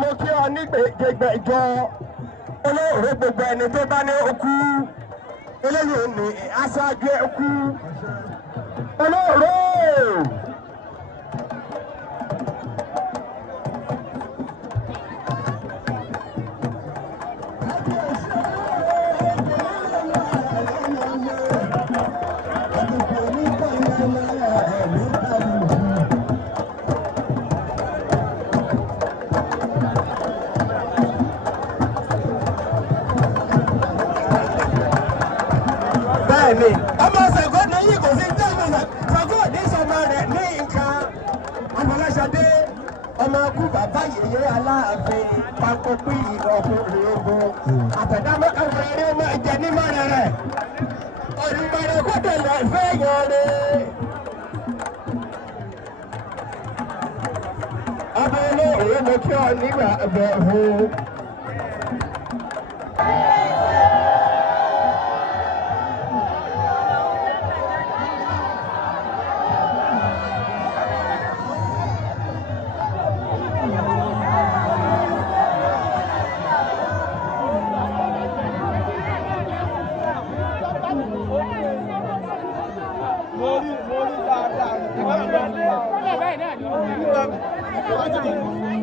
mo kí ọ ní gbẹgbẹjọ olóòrè gbogbo ẹni tó bá ní okú eléyìí ní aṣáájú ẹkú olóòrè. Bẹ́ẹ̀ni ọmọ Ṣàngó ní yìí kò sí tẹ́lifíṣàn Ṣàngó ní sọmọ rẹ̀ ní nǹkan Afọláṣadé ọmọ akú bàbá yèyé Aláàfin pápó pí ọkùnrin ogun àtẹ̀dámọ́ ẹ̀fẹ̀ ọmọ ìjẹ nímọ̀ rẹ̀ olùmọ̀ràn kó tẹ̀lé ẹ̀fẹ́ yẹn rẹ̀. ọmọ olóòrè mo kí ọ nígbà ẹ̀fẹ̀ fún.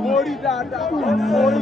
Mórí dáadáa, mórí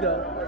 Go.